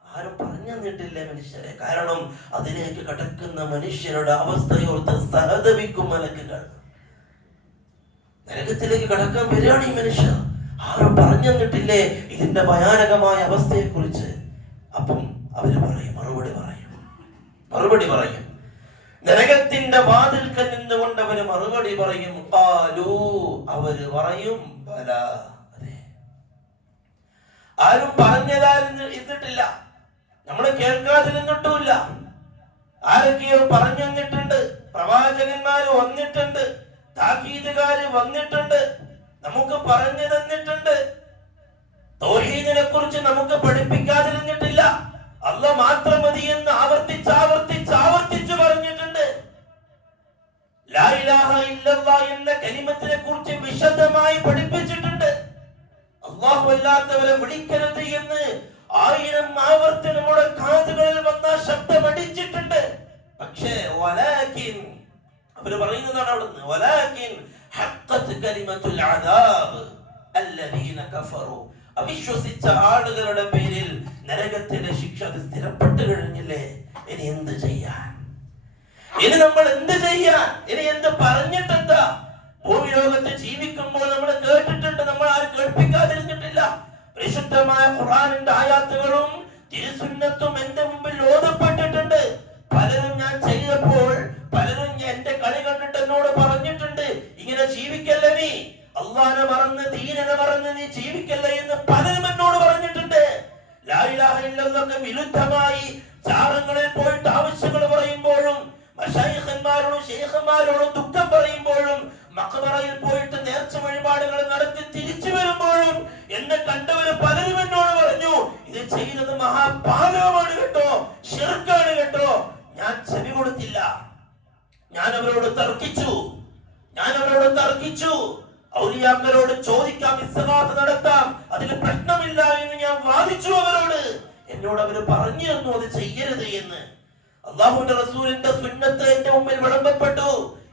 ആരും പറഞ്ഞു തന്നിട്ടില്ലേ മനുഷ്യരെ? കാരണം അതിലേക്ക് കടക്കുന്ന മനുഷ്യരുടെ അവസ്ഥയോർത്ത് സഹതപിക്കും മലക്കുകൾ. നരകത്തിലേക്ക് കടക്കാൻ വരികയാണ് ഈ മനുഷ്യർ. ആരും പറഞ്ഞു തന്നിട്ടില്ലേ ഇതിന്റെ ഭയാനകമായ അവസ്ഥയെ കുറിച്ച്? അപ്പം അവര് പറയും, മറുപടി പറയും. നരകത്തിന്റെ വാതിൽക്കൽ നിന്നുകൊണ്ട് അവര് മറുപടി പറയും. അവര് പറയും, ബലാ, അതെ. ആരും പറഞ്ഞിട്ടില്ല, നമ്മള് കേൾക്കാതിരുന്നിട്ടുമില്ല. ആരൊക്കെയോ പറഞ്ഞു തന്നിട്ടുണ്ട്, പ്രവാചകന്മാര് വന്നിട്ടുണ്ട്, താക്കീതുകാര് വന്നിട്ടുണ്ട്, നമുക്ക് പറഞ്ഞു തന്നിട്ടുണ്ട്. തൗഹീദിനെ കുറിച്ച് നമുക്ക് പഠിപ്പിക്കാതിരുന്നിട്ടില്ല. അല്ലാഹ് മാത്രം മതി എന്ന് ആവർത്തിച്ച് പറഞ്ഞിട്ടുണ്ട്. ലാ ഇലാഹ ഇല്ലല്ലാഹ് എന്ന കലിമത്തിനെ കുറിച്ച് വിശദമായി പഠിപ്പിച്ചിട്ടുണ്ട്. അല്ലാഹു അല്ലാത്തവരെ വിളിക്കരുത് എന്ന് 1000 ആവർത്തി നമ്മുടെ കാതുകളിൽ വന്ന ശബ്ദം അടിച്ചിട്ടുണ്ട്. പക്ഷേ അവര് പറയുന്നതാണ് അവിടുന്ന്, വലാകിൻ ഹഖ്ഖത് കലിമത്തുൽ അദാബ് അല്ലദീന കഫറു, അവിശ്വസിച്ച ആളുകളുടെ പേരിൽ നരകത്തിലെ ശിക്ഷ അത് സ്ഥിരപ്പെട്ടു കഴിഞ്ഞില്ലേ, ഇനി എന്ത് ചെയ്യാൻ? ഇനി നമ്മൾ എന്ത് ചെയ്യാൻ? ഇനി എന്ത് പറഞ്ഞിട്ടെന്താ? ഭൂമി ലോകത്ത് ജീവിക്കുമ്പോൾ നമ്മൾ കേട്ടിട്ടുണ്ട്, നമ്മൾ ആരും കേൾപ്പിക്കാതിരുന്നിട്ടില്ല. പരിശുദ്ധമായ ഖുർആനിന്റെ ആയാത്തുകളും തിരുസുന്നത്തും എന്റെ മുമ്പിൽ ഓതപ്പെട്ടിട്ടുണ്ട്. പലരും ഞാൻ ചെയ്തപ്പോൾ പലരും എന്റെ കളി കണ്ടിട്ട് എന്നോട് പറഞ്ഞിട്ടുണ്ട്, ഇങ്ങനെ ജീവിക്കല്ലേ നീ, അള്ളാനെ മറന്ന് ദീനനെ മറന്ന് നീ ജീവിക്കല്ലേ എന്ന് പലരും എന്നോട് പറഞ്ഞിട്ടുണ്ട്. ലാ ഇലാഹ ഇല്ലല്ലാഹ് വിരുദ്ധമായി ചാരങ്ങളിൽ പോയിട്ട് ആവശ്യങ്ങൾ പറയുമ്പോഴും മശായിഖന്മാരോടും ശൈഖന്മാരോടും ദുഃഖം പറയുമ്പോഴും മഖബറയിൽ പോയിട്ട് നേർച്ച വഴിപാടുകൾ നടത്തി തിരിച്ചു വരുമ്പോഴും എന്നെ കണ്ടവര് പലരും എന്നോട് പറഞ്ഞു, ഇത് ചെയ്തത് മഹാപാതകമാണ് കേട്ടോ, ശിർക്കാണ് കേട്ടോ. ഞാൻ ചെവി കൊടുത്തില്ല. ഞാൻ അവരോട് തർക്കിച്ചു. ഔലിയാക്കളോട് ചോദിക്കാം, ഇസ്തിഗാസ നടത്താം, അതിൽ പ്രശ്നമില്ല എന്ന് ഞാൻ വാദിച്ചു അവരോട്. എന്നോട് അവര് പറഞ്ഞിരുന്നു അത് ചെയ്യരുത് എന്ന്. അല്ലാഹുവിന്റെ റസൂലിന്റെ സുന്നത്ത് എന്റെ മുമ്പിൽ വിളമ്പപ്പെട്ടു,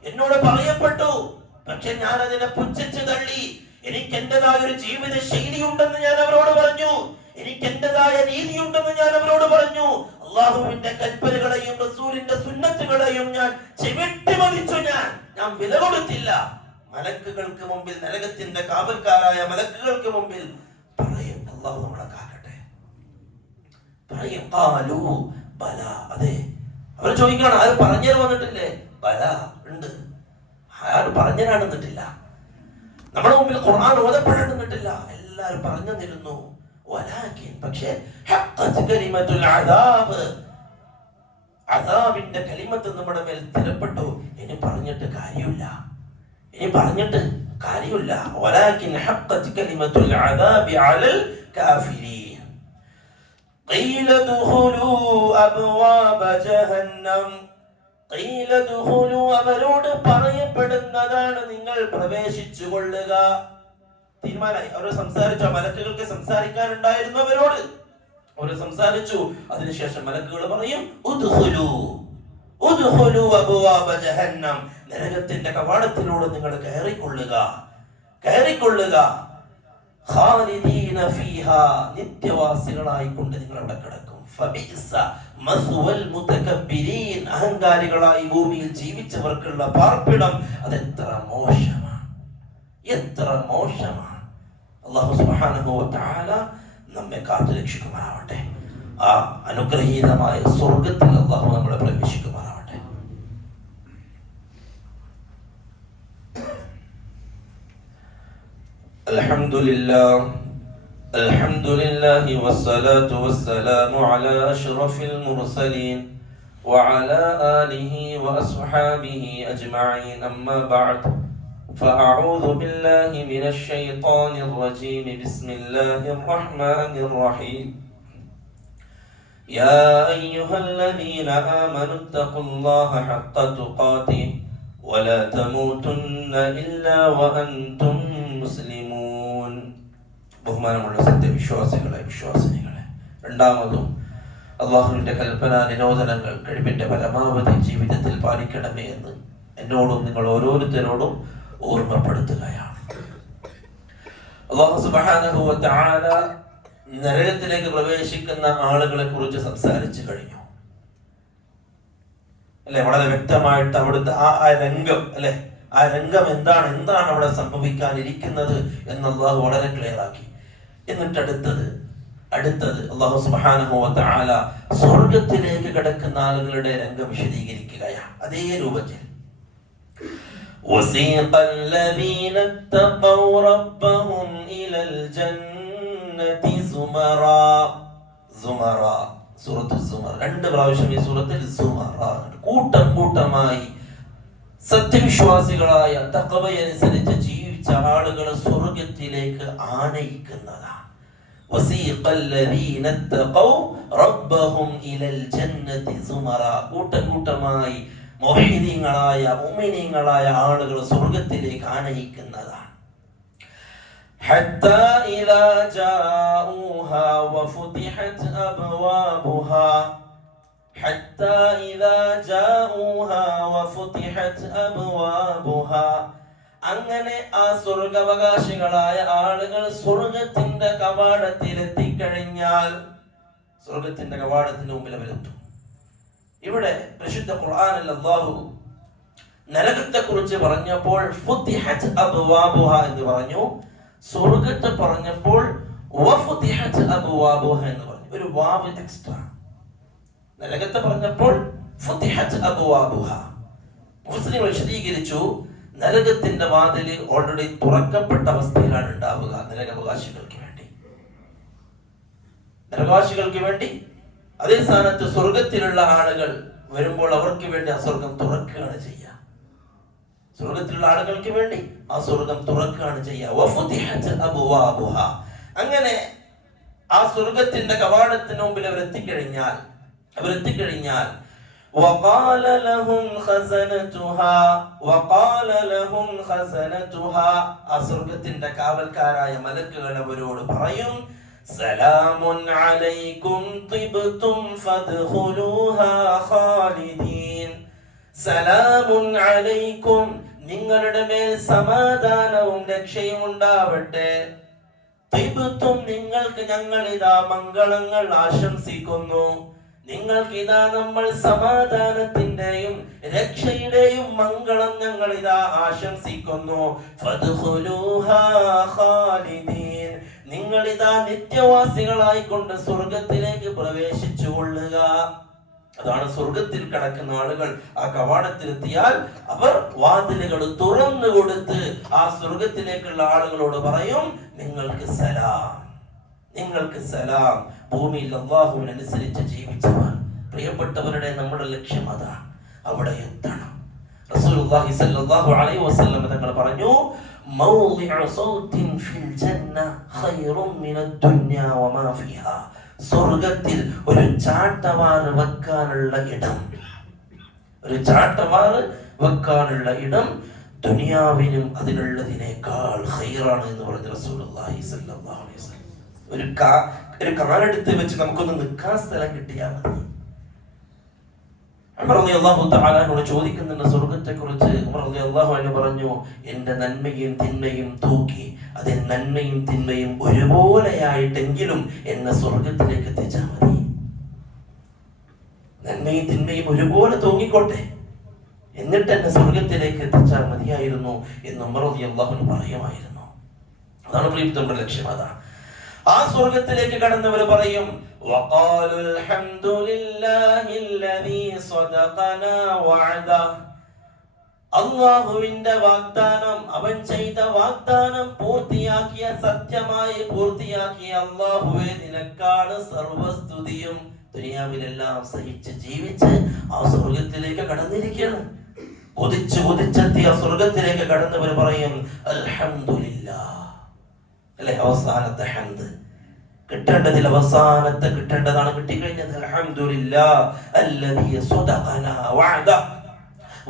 എന്നോട് പറയപ്പെട്ടു. പക്ഷെ ഞാൻ അതിനെ പുച്ഛിച്ചു തള്ളി. എനിക്ക് എന്റേതായ ഒരു ജീവിത ശൈലി ഉണ്ടെന്ന് ഞാൻ അവരോട് പറഞ്ഞു, എനിക്ക് എന്റേതായ രീതിയുണ്ടെന്ന് ഞാൻ അവരോട് പറഞ്ഞു. അല്ലാഹുവിന്റെ കൽപ്പനകളെയും റസൂലിന്റെ സുന്നത്തുകളെയും ഞാൻ ചെവിട്ടി മതിച്ചു. ഞാൻ വില കൊടുത്തില്ല. മലക്കുകൾക്ക് മുമ്പിൽ, നരകത്തിന്റെ കാവൽക്കാരായ മലക്കുകൾക്ക് മുമ്പിൽ പറയും, അല്ലാഹു നമ്മളെ കാക്കട്ടെ, പറയും ഖാലൂ ബല. അതെ, അവർ ചോദിക്കണം, ആര് പറഞ്ഞു വന്നിട്ടില്ലേ? ബല ഉണ്ട്. ആര് പറഞ്ഞിട്ടില്ല. നമ്മുടെ മുമ്പിൽ ഖുർആൻ ഓതപ്പെട്ടിട്ടില്ല. എല്ലാരും പറഞ്ഞു തന്നിരുന്നു. പക്ഷേ അദാബിന്റെ കലിമത്ത് നമ്മുടെ മേൽ സ്ഥിരപ്പെട്ടു. ഇനി പറഞ്ഞിട്ട് കാര്യമില്ല. വലാകിൻ ഹഖ്ഖത് കലിമത്തുൽ അദാബി അലൽ കാഫിരീൻ. ഖീല ദുഖുലൂ അബ്വാബ ജഹന്നം. ഖീല ദുഖുലൂ, അവരോട് പറയപ്പെടുന്നതാണ്, നിങ്ങൾ പ്രവേശിച്ചു കൊള്ളുക. തീരുമാനമായി. അവർ സംസാരിച്ചു. മലക്കുകൾക്ക് സംസാരിക്കാനുണ്ടായിരുന്നു അവരോട്. അവർ സംസാരിച്ചു. അതിനുശേഷം മലക്കുകൾ പറയും, ഉദ്ഖുലൂ അബ്വാബ ജഹന്നം, നരകത്തിന്റെ കവാടത്തിലൂടെ നിങ്ങൾ കയറിക്കൊള്ളുക. ഖാലിദീന ഫീഹാ, നിത്യവാസികളായി കൊണ്ട് നിങ്ങൾ അവിടെ കിടക്കും. ഫബിഅസ മസ്വൽ മുതകബ്ബിരീൻ, അഹങ്കാരികളായി ഭൂമിയിൽ ജീവിച്ചവർക്കുള്ള പാർപ്പിടം അതെത്ര മോശമാണ്. അല്ലാഹു സുബ്ഹാനഹു വ തആല നമ്മെ കാത്തുരക്ഷിക്കുമാറാവട്ടെ. ആ അനുഗ്രഹീതമായ സ്വർഗ്ഗത്തിൽ അല്ലാഹു നമ്മളെ പ്രവേശിക്കുമാറാവട്ടെ. അൽഹംദുലില്ലാഹി വസ്സലാത്തു വസ്സലാമു അലാ അഷ്റഫിൽ മുർസലീൻ വഅലാ ആലിഹി വഅസ്ഹാബിഹി അജ്മഈൻ. അമ്മാ ബഅദ്. فأعوذ بالله من الشيطان الرجيم. بسم الله الرحمن الرحيم. يا أيها الذين آمنوا اتقوا الله حق تقاته ولا تموتن إلا وأنتم مسلمون. ബഹുമാനമുള്ള സത്യവിശ്വാസികളെ, വിശ്വാസിനികളെ, രണ്ടാമതും അല്ലാഹുവിന്റെ കൽപ്പനാ നിരോധനങ്ങൾ കഴിവിന്റെ പരമാവധി ജീവിതത്തിൽ പാലിക്കണമേ എന്ന് എന്നോടും നിങ്ങൾ ഓരോരുത്തരോടും ഓർമ്മപ്പെടുത്തുകയാണ്. അല്ലാഹു സുബ്ഹാനഹു വ തആല നരകത്തിലേക്ക് പ്രവേശിക്കുന്ന ആളുകളെ കുറിച്ച് സംസാരിച്ചു കഴിഞ്ഞു അല്ലെ? വളരെ വ്യക്തമായിട്ട് അവിടുത്തെ ആ രംഗം അല്ലെ, ആ രംഗം എന്താണ് അവിടെ സംഭവിക്കാനിരിക്കുന്നത് എന്ന് അല്ലാഹു വളരെ ക്ലിയർ ആക്കി. എന്നിട്ട് അടുത്തത് അല്ലാഹു സുബ്ഹാനഹു വ തആല സ്വർഗ്ഗത്തിലേക്ക് കടക്കുന്ന ആളുകളുടെ രംഗം വിശദീകരിക്കുകയാണ്. അതേ രൂപത്തിൽ وسيق الذين اتقوا ربهم إلى الجنة زمرا. സൂറത്തുൽ സുമർ രണ്ട് പ്രാവശ്യം ഈ സൂറത്തിൽ കൂട്ടമായി സത്യവിശ്വാസികളായ തഖ്വയനുസരിച്ച് ജീവിച്ച ആളുകളെ സ്വർഗ്ഗത്തിലേക്ക് ആനയിക്കുന്നതാണ്. وسيق الذين اتقوا ربهم إلى الجنة زمرا, കൂട്ടമായി മുഅ്മിനീങ്ങളായ മുഅ്മിനീങ്ങളായ ആളുകൾ സ്വർഗ്ഗത്തിലേക്ക് ആനയിക്കുന്നതാണ്. حتى إذا جاءوها وفتحت أبوابها حتى إذا جاءوها وفتحت أبوابها. അങ്ങനെ ആ സ്വർഗ്ഗാവകാശികളായ ആളുകൾ സ്വർഗ്ഗത്തിന്റെ കവാടത്തിൽ എത്തിക്കഴിഞ്ഞാൽ സ്വർഗത്തിന്റെ കവാടത്തിന് മുമ്പിൽ അവരെത്തും. ഇവിടെ പരിശുദ്ധ ഖുർആനിൽ അല്ലാഹു നരകത്തെ കുറിച്ച് പറഞ്ഞപ്പോൾ ഫുതിഹത് അബ്വാബുഹ എന്ന് പറഞ്ഞു. സ്വർഗത്തെ പറഞ്ഞപ്പോൾ വഫുതിഹത് അബ്വാബുഹ എന്ന് പറഞ്ഞു. ഒരു വാവ് എക്സ്ട്രാ. നരകത്തെ പറഞ്ഞപ്പോൾ ഫുതിഹത് അബ്വാബുഹ. മുസ്ലിം വിശദീകരിച്ചു, നരകത്തിന്റെ വാതില് ഓൾറെഡി തുറക്കപ്പെട്ട അവസ്ഥയിലാണ് ഉണ്ടാവുക നരകാവകാശികൾക്ക് വേണ്ടി. നരകാവകാശികൾക്ക് വേണ്ടി അതേ സ്ഥാനത്ത് സ്വർഗത്തിലുള്ള ആളുകൾ വരുമ്പോൾ അവർക്ക് വേണ്ടി ആ സ്വർഗം തുറക്കുകയാണ് ചെയ്യുക. സ്വർഗത്തിലുള്ള ആളുകൾക്ക് വേണ്ടി ആ സ്വർഗം തുറക്കുകയാണ് ചെയ്യുക. അങ്ങനെ ആ സ്വർഗത്തിന്റെ കവാടത്തിന് മുമ്പിൽ അവരെത്തിക്കഴിഞ്ഞാൽ وقال لهم خزنتها ആ സ്വർഗത്തിന്റെ കാവൽക്കാരായ മലക്കുകൾ അവരോട് പറയും, സലാമുൻ അലൈക്കും തിബ്തും ഫദ്ഖുലൂഹാ ഖാലിദീൻ. സലാമുൻ അലൈക്കും, നിങ്ങളുടെ മേൽ സമാധാനവും രക്ഷയും ഉണ്ടാവട്ടെ. തിബ്തും, നിങ്ങൾക്ക് ഞങ്ങൾ ഇതാ മംഗളങ്ങൾ ആശംസിക്കുന്നു. നിങ്ങൾക്ക് ഇതാ നമ്മൾ സമാധാനത്തിന്റെയും രക്ഷയുടെയും മംഗളം ഞങ്ങൾ ഇതാ ആശംസിക്കുന്നു. ഫദ്ഖുലൂഹാ ഖാലിദീൻ, നിങ്ങൾ ഇതാ നിത്യവാസികളായിക്കൊണ്ട് സ്വർഗത്തിലേക്ക് പ്രവേശിച്ചു കൊള്ളുക. അതാണ് സ്വർഗത്തിൽ കടക്കുന്ന ആളുകൾ ആ കവാടത്തിലെത്തിയാൽ അവർ വാതിലുകൾ തുറന്നു കൊടുത്ത് ആ സ്വർഗത്തിലേക്കുള്ള ആളുകളോട് പറയും, നിങ്ങൾക്ക് സലാം, നിങ്ങൾക്ക് സലാം. ഭൂമിയിൽ അല്ലാഹുവിനനുസരിച്ച് ജീവിച്ചവർ, പ്രിയപ്പെട്ടവരുടെ നമ്മുടെ ലക്ഷ്യം അതാണ്, അവിടെ എത്തണം. റസൂലുള്ളാഹി സ്വല്ലല്ലാഹു അലൈഹി വസല്ലം തങ്ങൾ പറഞ്ഞു, മൗദിഉ സൗത്തിൻ ഫിൽ ജന്ന ഖൈറും മിനദ് ദുനിയ വമാ ഫിഹാ. സ്വർഗത്തിൽ ഒരു ചാട്ടവാറ് വെക്കാനുള്ള ഇടം, ഒരു ചാട്ടവാറ് വെക്കാനുള്ള ഇടം ദുനിയാവിനും അതിനുള്ളതിനേക്കാൾ ഖൈറാണ് എന്ന് പറഞ്ഞ റസൂലുള്ളാഹി സ്വല്ലല്ലാഹു അലൈഹി വസല്ലം. ഒരു കാലെടുത്ത് വെച്ച് നമുക്കൊന്ന് നിൽക്കാൻ സ്ഥലം കിട്ടിയാൽ മതി. ഉമർ റളിയല്ലാഹു തആല അൻഹു ചോദിക്കുന്നുണ്ട് സ്വർഗ്ഗത്തെ കുറിച്ച്. ഉമർ റളിയല്ലാഹു അൻഹു പറഞ്ഞു, എന്റെ നന്മയും തിന്മയും തൂക്കി അത് നന്മയും തിന്മയും ഒരുപോലെയായിട്ടെങ്കിലും എന്നെ സ്വർഗ്ഗത്തിലേക്ക് എത്തിച്ചാൽ മതി. നന്മയും തിന്മയും ഒരുപോലെ തൂങ്ങിക്കോട്ടെ, എന്നിട്ട് എന്നെ സ്വർഗ്ഗത്തിലേക്ക് എത്തിച്ചാൽ മതിയായിരുന്നു എന്ന് ഉമർ റളിയല്ലാഹു അൻഹു പറയുമായിരുന്നു. അതാണ് പ്രിയപ്പെട്ടവരുടെ ലക്ഷ്യം. അതാണ് ആ സ്വർഗത്തിലേക്ക് കടന്നവർ പറയും, വഖാലു അൽഹംദുലില്ലാഹില്ലദീ സദഖനാ വഅദഹു. അല്ലാഹുവിന്റെ വാഗ്ദാനം, അവൻ ചെയ്ത വാഗ്ദാനം പൂർത്തിയാക്കിയ, സത്യമായി പൂർത്തിയാക്കിയ അല്ലാഹുവേ, നിനക്കാണ് സർവസ്തുതിയും. ദുനിയാവിലെല്ലാം സഹിച്ച് ജീവിച്ച് ആ സ്വർഗത്തിലേക്ക് കടന്നിരിക്കുകയാണ്. കൊതിച്ചെത്തിയ സ്വർഗത്തിലേക്ക് കടന്നവർ പറയും അൽഹംദുലില്ലാഹ്. അല്ലെ, അവസാനത്തെ ഹംദ് കിട്ടേണ്ടതിൽ അവസാനത്തെ കിട്ടേണ്ടതാണ് കിട്ടിക്കഴിഞ്ഞത്. അൽഹംദുലില്ലാഹ് അല്ലദീ സദഖനാ വഅദഹു.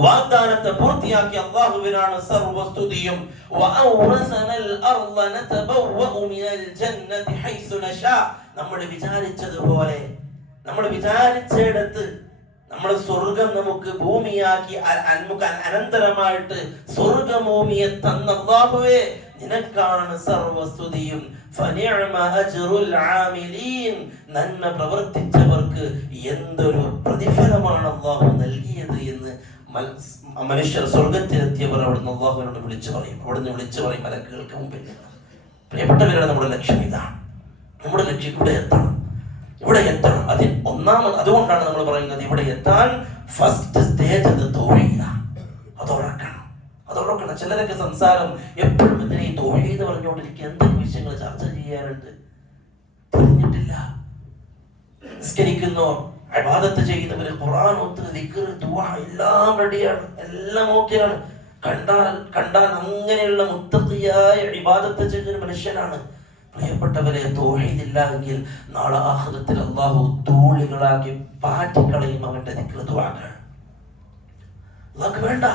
വാഗ്ദാനത്തെ പൂർത്തിയാക്കിയ അല്ലാഹുവിനാണ് സർവസ്തുതിയും. വഅൗറസനൽ അർള നതബവ്വഉ മിനൽ ജന്നതി ഹൈസു നശാ. നമ്മൾ വിചാരിച്ചതുപോലെ, നമ്മൾ വിചാരിച്ചിടത്ത് നമ്മൾ സ്വർഗം നമുക്ക് ഭൂമിയാക്കി അനന്തരമായിട്ട് സ്വർഗഭൂമിയെ തന്ന അല്ലാഹുവേ, നിനക്കാണ് സർവസ്തുതിയും. ഫനിഅമ അജ്റുൽ ആമിലീൻ. നന്മ പ്രവർത്തിച്ചവർക്ക് എന്തൊരു പ്രതിഫലമാണ് അല്ലാഹു നൽകിയത് എന്ന് മനുഷ്യർ സ്വർഗത്തിലെത്തിയവർ അവിടുന്ന് അല്ലാഹുവിനോട് വിളിച്ചു പറയും. അവിടുന്ന് വിളിച്ചു പറയും മലക്കുകൾക്ക് മുമ്പിൽ. പ്രിയപ്പെട്ടവരുടെ നമ്മുടെ ലക്ഷ്യം ഇതാണ്. നമ്മുടെ ലക്ഷ്യം ഇവിടെ എത്തണം, ഇവിടെ എത്തണം. അതുകൊണ്ടാണ് നമ്മൾ പറയുന്നത് ഇവിടെ എത്താൻ ഫസ്റ്റ് സ്റ്റേജ് അത് തൗഹീദാണ്. അതോടക്കണം. ചിലരൊക്കെ സംസാരം എപ്പോഴും ഇതിനെ തൗഹീദ് പറഞ്ഞുകൊണ്ടിരിക്കുക. എന്തൊക്കെ വിഷയങ്ങൾ ചർച്ച ചെയ്യാറുണ്ട്, തിരിഞ്ഞിട്ടില്ല. നിസ്കരിക്കുന്നോ, ഇബാദത്ത് ചെയ്യുന്നവര്, ഖുർആൻ ഓതുന്ന, ദിക്ർ, ദുആ എല്ലാം റെഡിയാണ്, എല്ലാം ഓക്കെയാണ്. കണ്ടാൽ അങ്ങനെയുള്ള മുത്തഖിയായ ഇബാദത്ത് ചെയ്യുന്ന മനുഷ്യനാണ്. പ്രിയപ്പെട്ടവരെ, തൗഹീദ് ഇല്ല എങ്കിൽ നാളെ ആഖിറത്തിൽ അല്ലാഹു ധൂളികളാക്കി പാറ്റിക്കളയും അവന്റെ ദിക്ർ, ദുആകൾ. അല്ലാഹു വേണ്ട.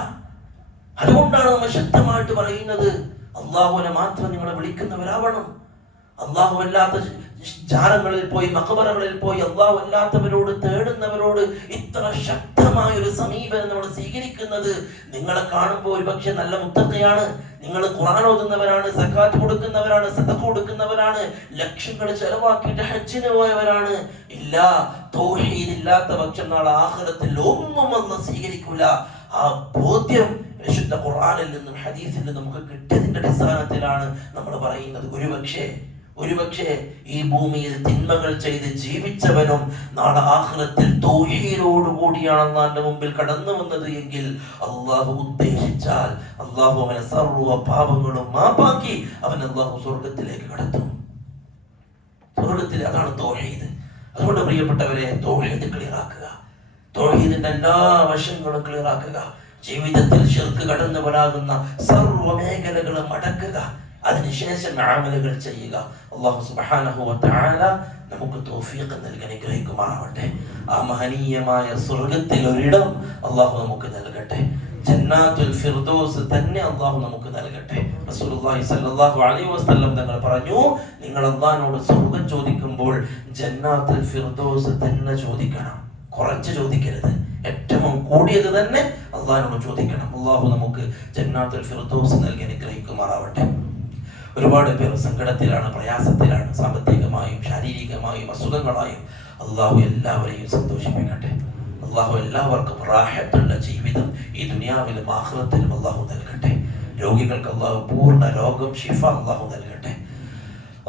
അതുകൊണ്ടാണ് നമ്മൾ ശക്തമായിട്ട് പറയുന്നത്, അള്ളാഹുവിനെ മാത്രം നിങ്ങൾ വിളിക്കുന്നവരാവണം. അള്ളാഹു അല്ലാത്ത ജാലങ്ങളിൽ പോയി, മഖബറകളിൽ പോയി അള്ളാഹു അല്ലാത്തവരോട് തേടുന്നവരോട് ഇത്ര ശക്തമായി വ്യക്തമായ ഒരു സമീപനം നമ്മൾ സ്വീകരിക്കുന്നത്. നിങ്ങളെ കാണുമ്പോൾ ഒരുപക്ഷെ നല്ല മുത്തഖിയാണ്, നിങ്ങൾ ഖുർആൻ ഓതുന്നവരാണ്, സക്കാത്ത് കൊടുക്കുന്നവരാണ്, സദഖ കൊടുക്കുന്നവരാണ്, ലക്ഷങ്ങൾ ചെലവാക്കിയിട്ട് ഹജ്ജിന് പോയവരാണ്. ഇല്ല, തൗഹീദ് ഇല്ലാത്ത പക്ഷം നാളെ ആഖിറത്തിൽ ഒന്നും അല്ലാഹു സ്വീകരിക്കൂല. ആ ബോധ്യം വിശുദ്ധ ഖുർആനിൽ നിന്നും ഹദീസിൽ നിന്നും നമുക്ക് കിട്ടിയതിന്റെ അടിസ്ഥാനത്തിലാണ് നമ്മൾ പറയുന്നത്. ഒരുപക്ഷെ ഈ ഭൂമിയിൽ തിന്മകൾ ചെയ്ത് ജീവിച്ചവനും നാളെ ആഖിറത്തിൽ തൗഹീദോട് കൂടിയാണ് അല്ലാഹുവിന്റെ മുമ്പിൽ കടന്നു വന്നത് എങ്കിൽ അല്ലാഹു ഉദ്ദേശിച്ചാൽ അല്ലാഹു അവനെ സർവ്വ പാപങ്ങളും മാപ്പാക്കി അവൻ അല്ലാഹു സ്വർഗ്ഗത്തിലേക്ക് കടത്തും. സ്വർഗ്ഗത്തിൽ അതാണ് തൗഹീദ്. അതുകൊണ്ട് പ്രിയപ്പെട്ടവരെ, തൗഹീദ് ക്ലിയർ ആക്കുക, തൗഹീദിന്റെ എല്ലാ വശങ്ങളും ക്ലിയർ ആക്കുക. ജീവിതത്തിൽ ശിർക്ക് കടന്നു വരാകുന്ന സർവ്വ മേഖലകളും അടക്കുക, അതിനുശേഷം അമലുകൾ ചെയ്യുക. അല്ലാഹു സുബ്ഹാനഹു വ തആല നമുക്ക് തൗഫീഖ് നൽകി അനുഗ്രഹിക്കുമാറാവട്ടെ. ആ മഹനീയമായ സ്വർഗ്ഗത്തിൽ ഒരിടം അല്ലാഹു നമുക്ക് നൽകട്ടെ. ജന്നാത്തുൽ ഫിർദൗസ് തന്നെ അല്ലാഹു നമുക്ക് നൽകട്ടെ. റസൂലുള്ളാഹി സ്വല്ലല്ലാഹു അലൈഹി വസല്ലം തങ്ങൾ പറഞ്ഞു, നിങ്ങൾ അല്ലാഹുവോട് സ്വർഗ്ഗം ചോദിക്കുമ്പോൾ ജന്നാത്തുൽ ഫിർദൗസ് തന്നെ ചോദിക്കണം, കുറച്ച് ചോദിക്കരുത്. ഏറ്റവും കൂടിയത് തന്നെ അല്ലാഹുവോട് ചോദിക്കണം. അല്ലാഹു നമുക്ക് ജന്നാത്തുൽ ഫിർദൗസ് നൽകി അനുഗ്രഹിക്കുമാറാവട്ടെ. ഒരുപാട് പേർ സങ്കടത്തിലാണ്, പ്രയാസത്തിലാണ്, സാമ്പത്തികമായും ശാരീരികമായും അസുഖങ്ങളായും. അല്ലാഹു എല്ലാവരെയും സന്തോഷിപ്പിക്കട്ടെ. അല്ലാഹു എല്ലാവർക്കും റാഹത്തുള്ള ജീവിതം ഈ ദുനിയാവിലും ആഖിറത്തിലും അല്ലാഹു നൽകട്ടെ. രോഗികൾക്ക് അല്ലാഹു പൂർണ്ണ രോഗം ശിഫ അല്ലാഹു നൽകട്ടെ.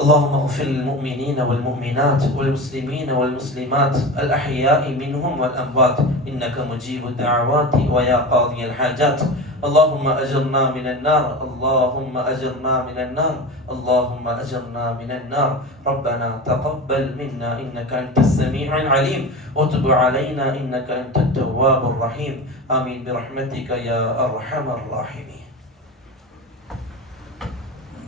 اللهم اغفر للمؤمنين والمؤمنات والمسلمين والمسلمات الأحياء منهم والأموات إنك مجيب الدعوات ويا قاضي الحاجات. اللهم أجرنا من النار، اللهم أجرنا من النار، اللهم أجرنا من النار. ربنا تقبل منا إنك أنت السميع العليم وتب علينا إنك أنت التواب الرحيم. آمين برحمتك يا أرحم الراحمين.